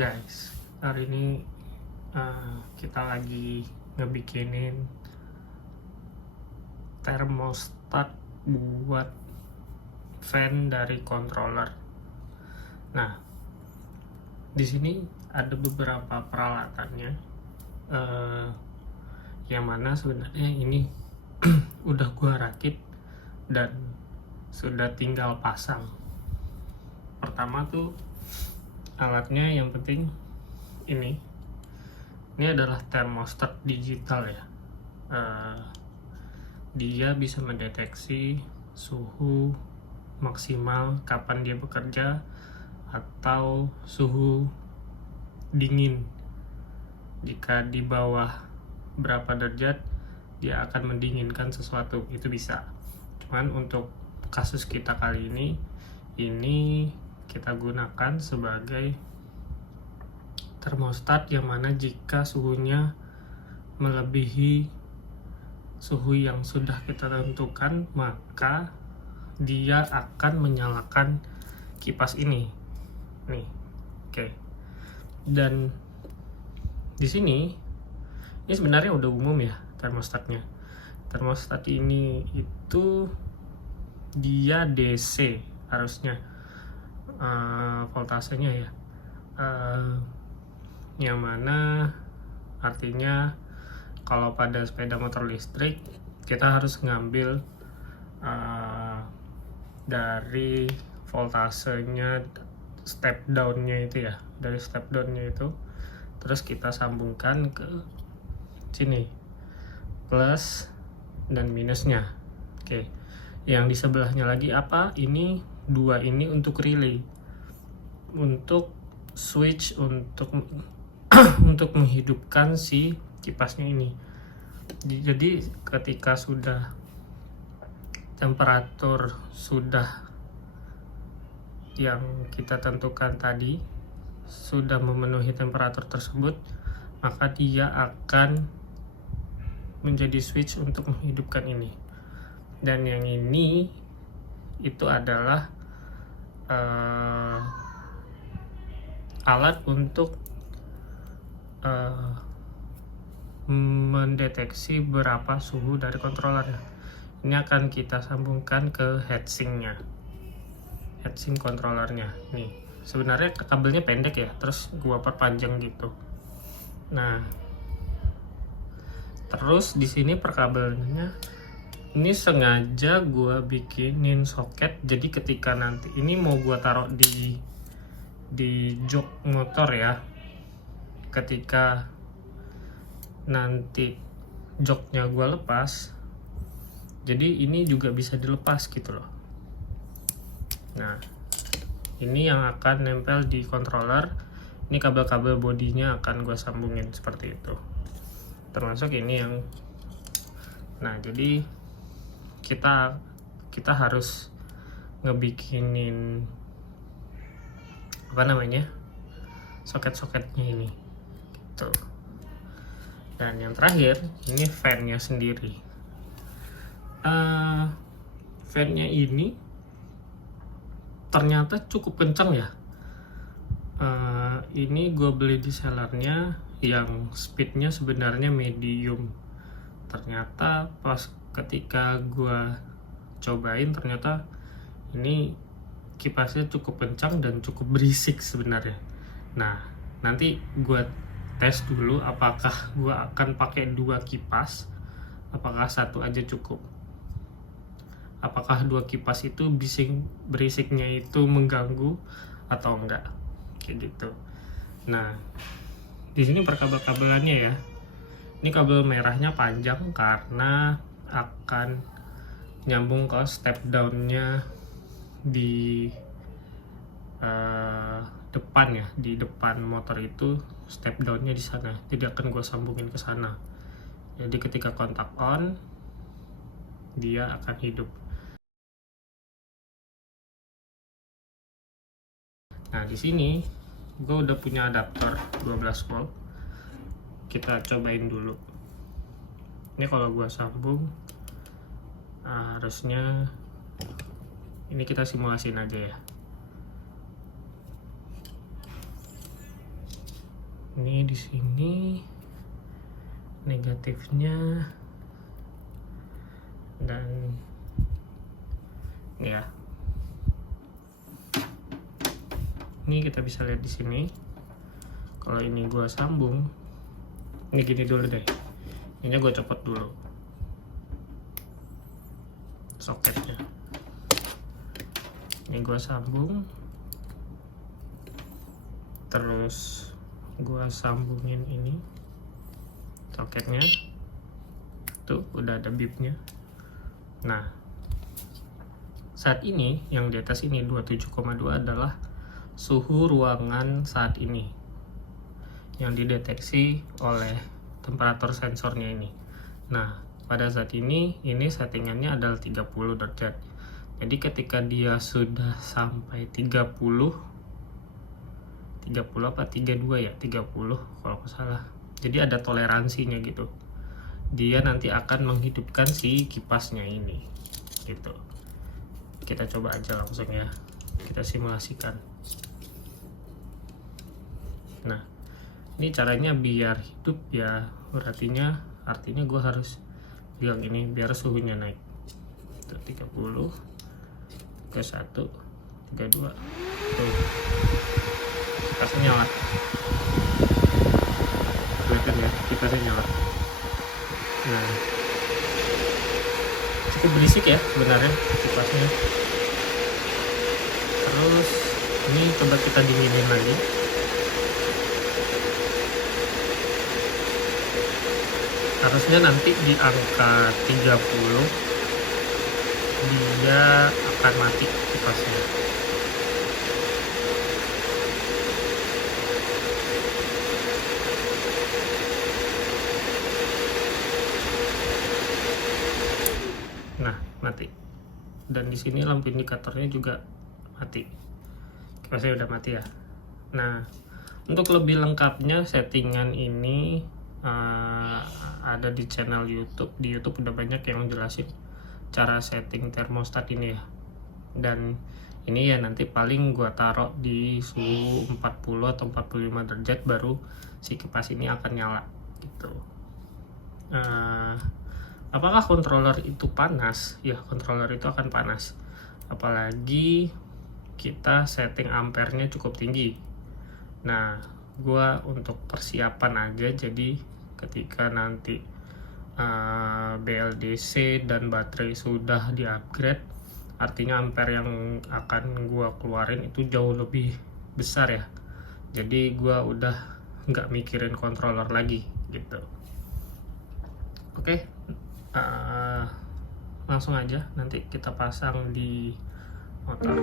Halo guys, hari ini kita lagi ngebikinin thermostat buat fan dari controller. Nah, di sini ada beberapa peralatannya, yang mana sebenarnya ini udah gua rakit dan sudah tinggal pasang. Pertama tuh alatnya, yang penting ini adalah thermostat digital ya. Dia bisa mendeteksi suhu maksimal kapan dia bekerja atau suhu dingin. Jika di bawah berapa derajat dia akan mendinginkan sesuatu, itu bisa. Cuman untuk kasus kita kali ini kita gunakan sebagai termostat yang mana jika suhunya melebihi suhu yang sudah kita tentukan, maka dia akan menyalakan kipas ini nih. Oke. Dan di sini sebenarnya udah umum ya termostatnya. Termostat ini itu dia DC harusnya, voltasenya ya, yang mana artinya kalau pada sepeda motor listrik kita harus ngambil dari voltasenya step downnya itu ya, dari step downnya itu, terus kita sambungkan ke sini plus dan minusnya. Oke, yang di sebelahnya lagi apa? Ini dua ini untuk relay, untuk switch, untuk untuk menghidupkan si kipasnya ini. Jadi ketika sudah temperatur sudah yang kita tentukan tadi sudah memenuhi temperatur tersebut, maka dia akan menjadi switch untuk menghidupkan ini. Dan yang ini itu adalah alat untuk mendeteksi berapa suhu dari controllernya. Ini akan kita sambungkan ke heatsinknya, heatsink controllernya nih. Sebenarnya kabelnya pendek ya, terus gua perpanjang gitu. Nah, terus di sini perkabelannya ini sengaja gua bikinin soket, jadi ketika nanti ini mau gua taruh di jok motor ya, ketika nanti joknya gua lepas, jadi ini juga bisa dilepas gitu loh. Nah, ini yang akan nempel di controller. Ini kabel-kabel bodinya akan gua sambungin seperti itu, termasuk ini yang, nah jadi kita harus ngebikinin apa namanya, soket-soketnya ini gitu. Dan yang terakhir ini fan-nya sendiri. Fan-nya ini ternyata cukup kencang ya. Ini gue beli di sellernya yang speednya sebenarnya medium. Ternyata pas ketika gue cobain, ternyata ini kipasnya cukup kencang dan cukup berisik sebenarnya. Nah, nanti gue tes dulu apakah gue akan pakai dua kipas, apakah satu aja cukup, apakah dua kipas itu berisiknya itu mengganggu atau enggak, kayak gitu. Nah, di sini perkabel-kabelannya ya. Ini kabel merahnya panjang karena akan nyambung ke step down-nya di depan ya, di depan motor itu step down-nya di sana. Jadi akan gue sambungin ke sana. Jadi ketika kontak on, dia akan hidup. Nah, di sini gue udah punya adaptor 12 volt. Kita cobain dulu. Ini kalau gue sambung, harusnya ini kita simulasiin aja ya. Ini di sini negatifnya, dan ya ini kita bisa lihat di sini. Kalau ini gua sambung, ini gini dulu deh, ini gua copot dulu soketnya. Ini gua sambung, terus gua sambungin ini soketnya, tuh udah ada bibnya. Nah, saat ini yang di atas ini 27,2 adalah suhu ruangan saat ini yang dideteksi oleh temperatur sensornya ini. Nah, pada saat ini settingannya adalah 30 derajat. Jadi ketika dia sudah sampai 30 apa 32 ya, 30 kalau nggak salah. Jadi ada toleransinya gitu. Dia nanti akan menghidupkan si kipasnya ini gitu. Kita coba aja langsung ya, kita simulasikan. Nah, ini caranya biar hidup ya, artinya gue harus bilang ini biar suhunya naik. Tuh, 30 ke 1 32 tuh, kipasnya nyala. Kelihatan ya, kipasnya nyala. Nah, cukup berisik ya sebenarnya kipasnya. Terus ini coba kita dinginin lagi. Harusnya nanti di angka 30 dia akan mati kipasnya. Nah, mati. Dan di sini lampu indikatornya juga mati. Kipasnya udah mati ya. Nah, untuk lebih lengkapnya settingan ini ada di channel YouTube. Di YouTube udah banyak yang jelasin cara setting termostat ini ya. Dan ini ya nanti paling gua taruh di suhu 40 atau 45 derajat baru si kipas ini akan nyala gitu. Apakah controller itu panas? Ya, controller itu akan panas. Apalagi kita setting ampernya cukup tinggi. Nah, gua untuk persiapan aja, jadi ketika nanti BLDC dan baterai sudah di-upgrade, artinya ampere yang akan gua keluarin itu jauh lebih besar ya. Jadi gua udah nggak mikirin controller lagi gitu. Oke, langsung aja nanti kita pasang di motor.